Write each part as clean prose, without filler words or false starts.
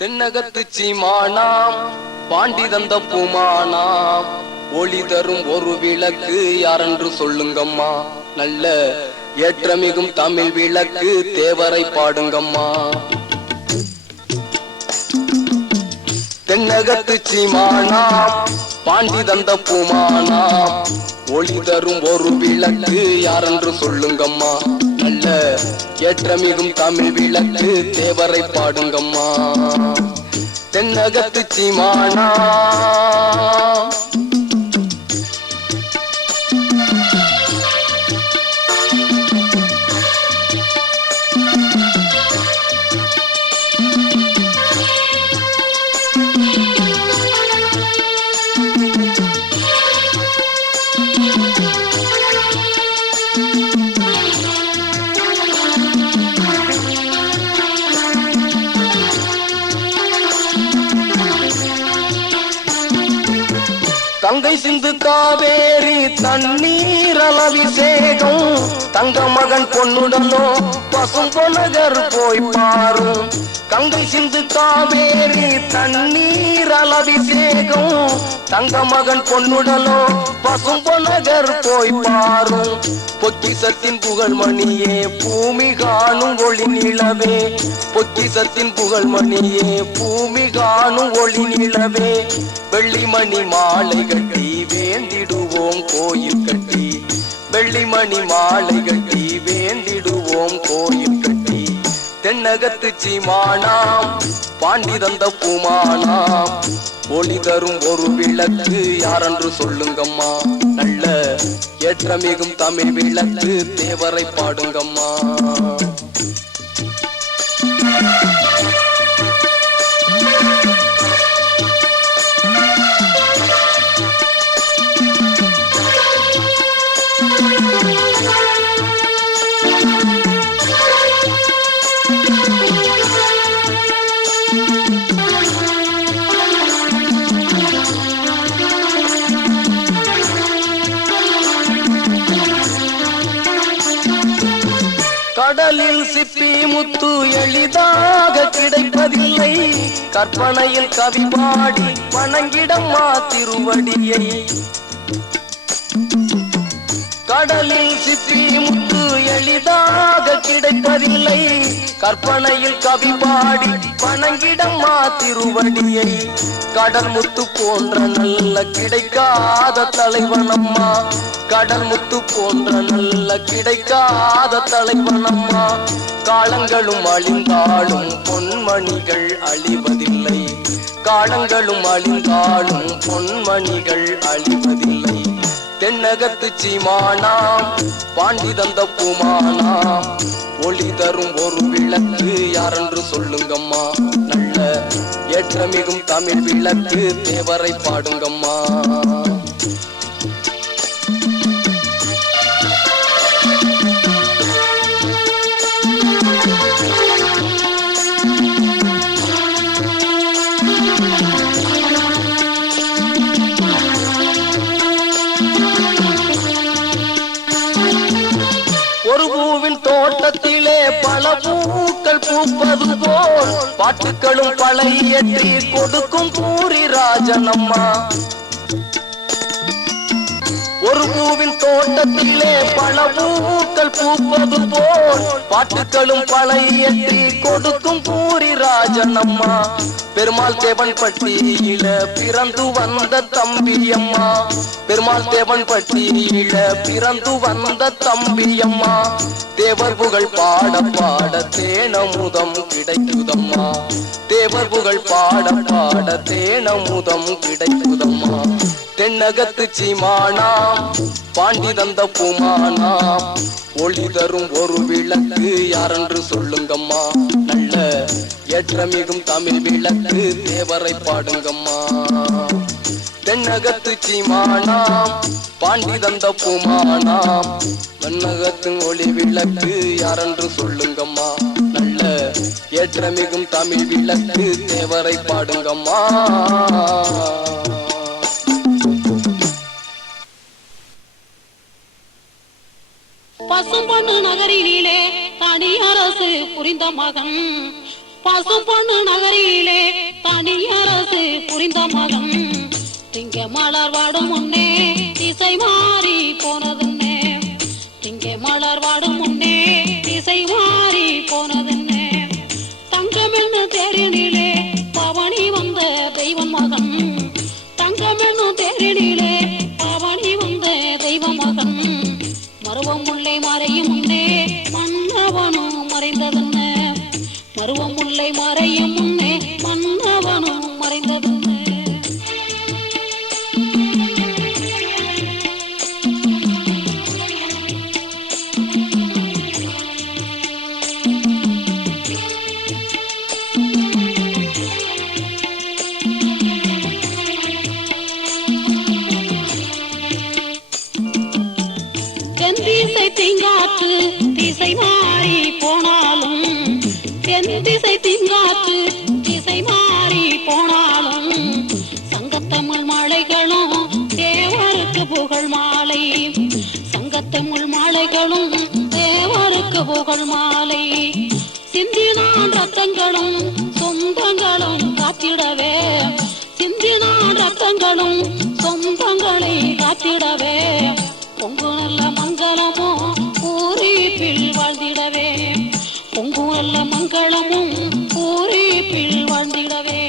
தென்னகத்து சீமானாம் பாண்டி தந்த பூமானாம் ஒளி தரும் ஒரு விளக்கு யாரென்று சொல்லுங்கம்மா. நல்ல ஏற்றமிகும் தமிழ் விளக்கு தேவரை பாடுங்கம்மா. தென்னகத்து சீமானாம் பாண்டி தந்த பூமானாம் ஒளி தரும் ஒரு விளக்கு யாரென்று சொல்லுங்கம்மா. நல்ல ஏற்றமிகும் தமிழ் விளக்கு தேவரை பாடுங்கம்மா. தென்னகத்து சீமானாம் கங்கை சிந்து காவேரி தண்ணீர் அலவிசேகம் தங்க மகன் பொன்னுடனோ பசும் பொன்னகர் போய் பாரும். கங்கை சிந்து காவேரி தண்ணீர் அலவிசேகம் தங்க மகன் பொன்னுடனோ பசும் பொன்னகர் போய் பாரும். பொக்கிசத்தின் புகழ் மணியே பூமி காணும் ஒளி நிலவே. பொக்கிசத்தின் புகழ் மணியே பூமி காணும் ஒளி நிலவே. வெள்ளிமணி மாலை கட்டி வேந்திடுவோம் கோயில் கட்டி. வெள்ளிமணி மாலை கட்டி வேந்திடுவோம் கோயில் கட்டி. தென்னகத்து சீமானாம் பாண்டி தந்த பூமானாம் ஒளி தரும் ஒரு விளக்கு யாரென்று சொல்லுங்கம்மா. நல்ல ஏற்றமிகும் தமிழ் விளக்கு தேவரை பாடுங்கம்மா. கடலில் சிப்பி முத்து எளிதாக கிடைப்பதில்லை. கற்பனையில் கவி பாடி வணங்கிடம்மா திருவடியை. கடலில் சிப்பி முத்து எளிதாக கிடைப்பதில்லை. கற்பனையில் கவி பாடி வணங்கிடம்மா திருவடியை. கடல் முத்து போன்ற நல்ல கிடைக்காத தலைவனம்மா. கடல் முத்து போன்ற நல்ல கிடைக்காத தலைவனம்மா. காலங்களும் அழிந்தாலும் பொன்மணிகள் அழிவதில்லை. காலங்களும் அழிந்தாலும் பொன்மணிகள் அழிவதில்லை. தென்னகத்து சீமானாம் பாண்டி தந்த பூமானாம் ஒளி தரும் ஒரு விளக்கு யாரென்று சொல்லுங்கம்மா. நல்ல ஏற்றமிகும் தமிழ் விளக்கு தேவரை பாடுங்கம்மா. ஒரு பூவின் தோட்டத்திலே பல பூக்கள் பூப்பது போல் பாட்டுக்களும் பழையற்றி கொடுக்கும் பூரி ராஜனம்மா. ஒரு பூவின் தோட்டத்திலே பல பூக்கள் பூப்பது போல் பாட்டுக்களும் பழையற்றி கொடுக்கும் பூரி ராஜனம்மா. பெருமாள் தேவன் பட்டியில பிறந்து வந்த தம்பியம்மா. பெருமாள் தேவன் பட்டியில பிறந்து வந்த தம்பியம்மா. தேவர் புகழ் பாட பாட தேனமுதம் கிடைக்குதம்மா. தேவர் புகழ் பாட பாட தேனமுதம் கிடைக்குதம்மா. தென்னகத்து சீமானாம் பாண்டி தந்த பூமானாம் ஒளி தரும் ஒரு விளக்கு யாரென்று சொல்லுங்கம்மா. நல்ல ஏற்றமிகும் தமிழ் விளக்கு தேவரை பாடுங்கம்மா. தென்னகத்து சீமானாம் பாண்டி தந்த பூமானாம் தென்னகத்து ஒளி விளக்கு யாரென்று சொல்லுங்கம்மா. நல்ல ஏற்றமிகும் தமிழ் விளக்கு தேவரை பாடுங்கம்மா. பசும்பொன்னு நகரிலே தனி அரசு புரிந்த மகன் பசும் பொண்ணு நகரிலே தனியரசு புரிந்த மகன் திங்க மலர் வாடும் முன்னே திசை மாறி போனதுன்னே திங்க மலர் வாடும் முன்னே திசை மாறி போனதுன்னே தங்கமென்னு தேரினிலே பவனி வந்த தெய்வம் மகன் தங்கமென்னு தேரினிலே பவனி வந்த தெய்வ மகன் மருவம் முல்லை மறையும் முன்னே மன்னவனும் மறைந்ததுன்ன மருவம் முல்லை மறையும் முன்னே மன்னவனும் மறைந்ததுன்ன திசை திங்காற்று திசை மாறி போனாலும் தென் திசை திங்காற்று திசை மாறி போனாலும் சங்கத்தமிழ் மாலைகளும் தேவருக்கு புகழ் மாலை சங்கத்தமிழ் மாலைகளும் தேவருக்கு புகழ் மாலை சிந்தினான் ரத்தங்களும் சொந்தங்களும் காத்திடவே சிந்தினான் ரத்தங்களும் சொந்தங்களை காத்திடவே பொங்கு நல்ல மங்களமோ பூரிப்பில் வாழ்ந்திடவே பொங்கு நல்ல மங்களமும் பூரிப்பில் வாழ்ந்திடவே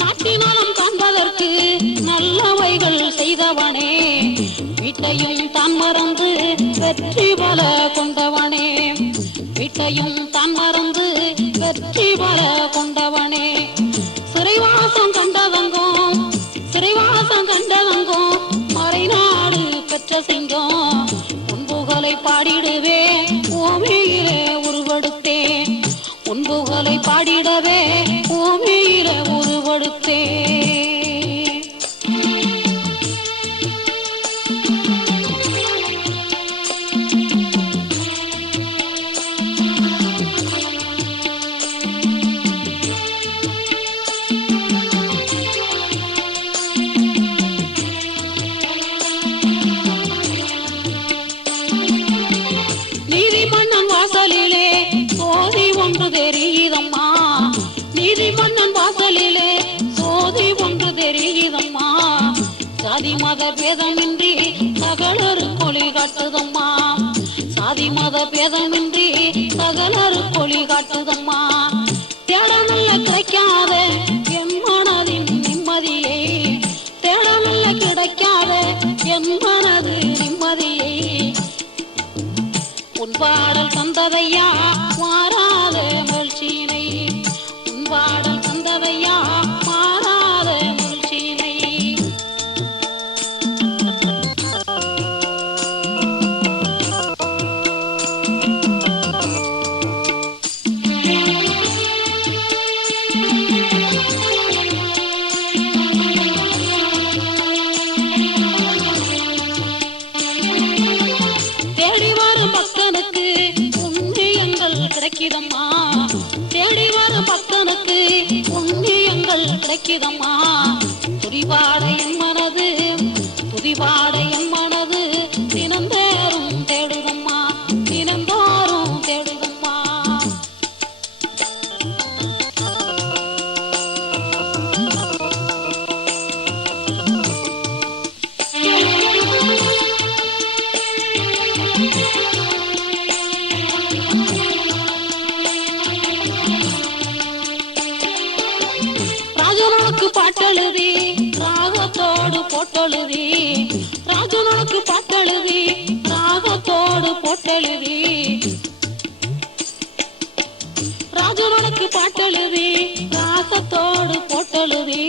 நாட்டினாலும் காண்பதற்கு நல்லவைகள் செய்தவனே வீட்டையும் தான் மறந்து வெற்றி பல கொண்டவனே வீட்டையும் தான் மறந்து வெற்றி பல கொண்டவனே சிறைவாசம் கண்டவங்கும் சிறைவாசம் கண்டவங்கும் மறைநாடு பெற்ற சிங்கம் உன்புகளை பாடிடுவே பூமியிலே உருவெடுத்தே உன்புகளை பாடிடவே பூமியில உருவெடுத்தே நீதிமன்னன் வாசலிலே சோதி ஒன்று தெரியுதம்மா நீதிமன்னன் வாசலிலே சோதி ஒன்று தெரியுதம்மா சாதி மத பேதமின்றி சகலரு கொலி காட்டுதம்மா சாதி மத பேதமின்றி சகலரு கொலி காட்டுதம்மா தேடமல்ல கிடைக்காத என் மனதின் நிம்மதியை தேடமல்ல கிடைக்காத என் மனது நிம்மதியை உன் பாடல் தந்ததையா மாறாத மகிழ்ச்சியினை உன் பாடல் தந்ததையா மாறாத மகிழ்ச்சியினை தேடி வரும் பக்தனுக்கு புண்ணியங்கள் கிடைக்குதம்மா தேடி வரும் பக்தனுக்கு புண்ணியங்கள் கிடைக்குதம்மா துதிபாட என் மனது துதிபாட என் மனது தினந்தோறும் தேடுதம்மா தினந்தோறும் தேடுதம்மா ராஜனுக்கு பாட்டெழுதி ராகத்தோடு போட்டெழுதி ராஜனுக்கு பாட்டெழுதி ராகத்தோடு போட்டெழுதி ராஜனுக்கு பாட்டெழுதி ராகத்தோடு போட்டெழுதி